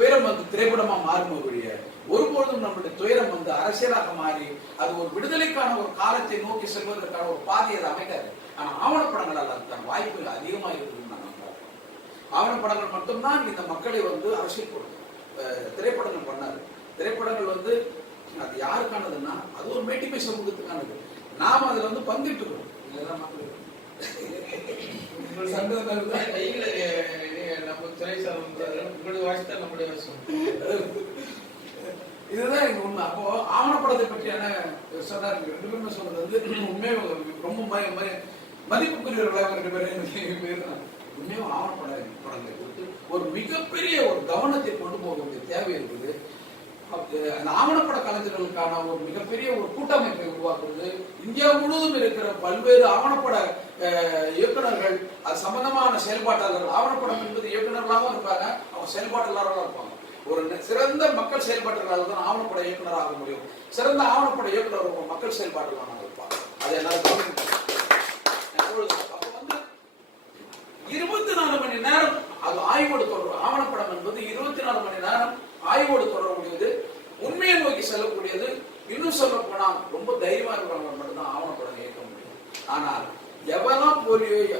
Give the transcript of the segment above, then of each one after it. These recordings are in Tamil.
துயரம் வந்து திரைப்படமா மாறும் ஒழிய ஒருபொழுதும் நம்முடைய துயரம் வந்து அரசியலாக மாறி அது ஒரு விடுதலைக்கான ஒரு காலத்தை நோக்கி செல்வதற்கான ஒரு பாதையை அது அமைக்காது. ஆனா ஆவணப்படங்களால் அதுக்கான வாய்ப்புகள் அதிகமா இருக்குதுன்னு நான் நம்புறேன். ஆவணப்படங்கள் மட்டும்தான் இந்த மக்களை வந்து அரசியல் கொடுக்கும். திரைப்படங்கள் பண்ணாரு. திரைப்படங்கள் வந்து அது யாருக்கானதுன்னா அது ஒரு மேட்டிமை சமூகத்துக்கானது. நாம அதுல வந்து பங்கிட்டுக்கிறோம். இதெல்லாம் மக்கள் இதுதான் எங்க உண்மை. அப்போ ஆவணப்படத்தை பற்றியான சொன்னார். ரெண்டு பேருமே சொன்னது வந்து உண்மையே ரொம்ப மதிப்புக்குரியவர்களாக ரெண்டு பேரும் உண்மையும் ஆவணப்படங்களை கொடுத்து ஒரு மிகப்பெரிய ஒரு கவனத்தை கொண்டு போக வேண்டிய தேவை இருக்குது. அந்த ஆவணப்பட கலைஞர்களுக்கான ஒரு மிகப்பெரிய ஒரு கூட்டமைப்பை உருவாக்குறது, இந்தியா முழுவதும் இருக்கிற பல்வேறு ஆவணப்பட இயக்குநர்கள், அது சம்பந்தமான செயல்பாட்டாளர்கள், ஆவணப்படம் என்பது இயக்குநர்களாகவும் இருப்பாங்க, அவங்க செயல்பாட்டாளர்களாக இருப்பாங்க. ஒரு சிறந்த மக்கள் செயல்பாட்டாளர்கள் தான் ஆவணப்பட இயக்குனர் ஆக முடியும். சிறந்த ஆவணப்பட இயக்குனர் மக்கள் செயல்பாட்டாளராக இருப்பாங்க. அது எல்லாரும் அப்ப வந்து 24 மணி நேரம் அது ஆய்வோடு தொடரும். ஆவணப்படம் என்பது 24 மணி நேரம் ஆய்வோடு தொடரக்கூடியது, உண்மையை நோக்கி செல்லக்கூடியது. இன்னும் சொல்ல போனா ரொம்ப தைரியமா இருக்கிறவங்க மட்டும்தான் ஆவணப்படம் இயக்க முடியும். ஆனால் எவெல்லாம் போலியோ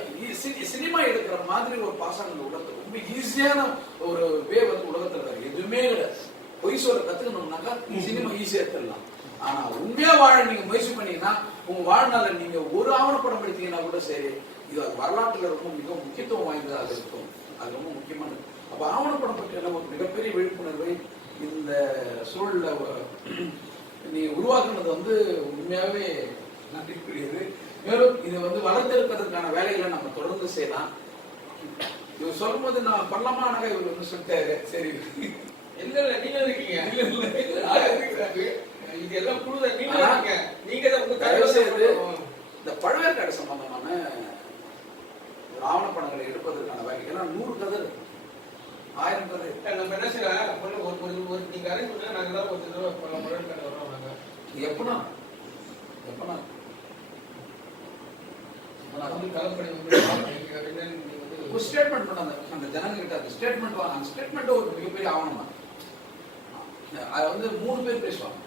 சினிமா எடுக்கிற மாதிரி ஒரு பாசம் உலகத்துல ரொம்ப ஈஸியான ஒரு வே வந்து உலகத்துல வேற எதுவுமே கிடையாது. பொய் சொல்ல கத்துக்கணும்னாக்கா சினிமா ஈஸியா எடுத்துடலாம். ஆனா உண்மையா வாழ நீங்க முயற்சி பண்ணீங்கன்னா உங்க வாழ்நாள நீங்க ஒரு ஆவணப்படம் எடுத்தீங்கன்னா கூட சரி, இது வரலாற்றுல ரொம்ப மிக முக்கியத்துவம் வாய்ந்ததாக இருக்கும். அது ரொம்ப முக்கியமானது. அப்ப ஆவணப்படம் பற்றியான ஒரு மிகப்பெரிய விழிப்புணர்வை இந்த சூழல்ல நீ உருவாக்குனது வந்து உண்மையாவே நன்றிக்குரியது. மேலும் இதை வந்து வளர்த்தெடுக்கிறதுக்கான வேலைகளை நம்ம தொடர்ந்து செய்யலாம். இவர் சொல்லும் போது நான் பண்ணலாமா இவர் வந்து சொல்லிட்டாரு. சரி இல்ல நீங்க இருக்கீங்க, இது எல்லாம் குழுத நீங்க இந்த பழவேற்காடு சம்பந்தமான ஒரு ஆவணப்படங்களை எடுப்பதற்கான வேலை. ஏன்னா 100 கதை 1000 கதை நம்ம என்ன செய்யலாம். ஒரு நீங்க அரேஞ்ச் பண்ணுங்க, நாங்க தான் ஒரு தடவை பழவேற்காடு வரோம். நாங்க எப்பனா ஒரு ஸ்டேட்மெண்ட் பண்ண அந்த ஜனங்க கிட்ட அந்த ஸ்டேட்மெண்ட் ஒரு மிகப்பெரிய ஆவணம். அதை வந்து 3 பேர் பேசுவாங்க.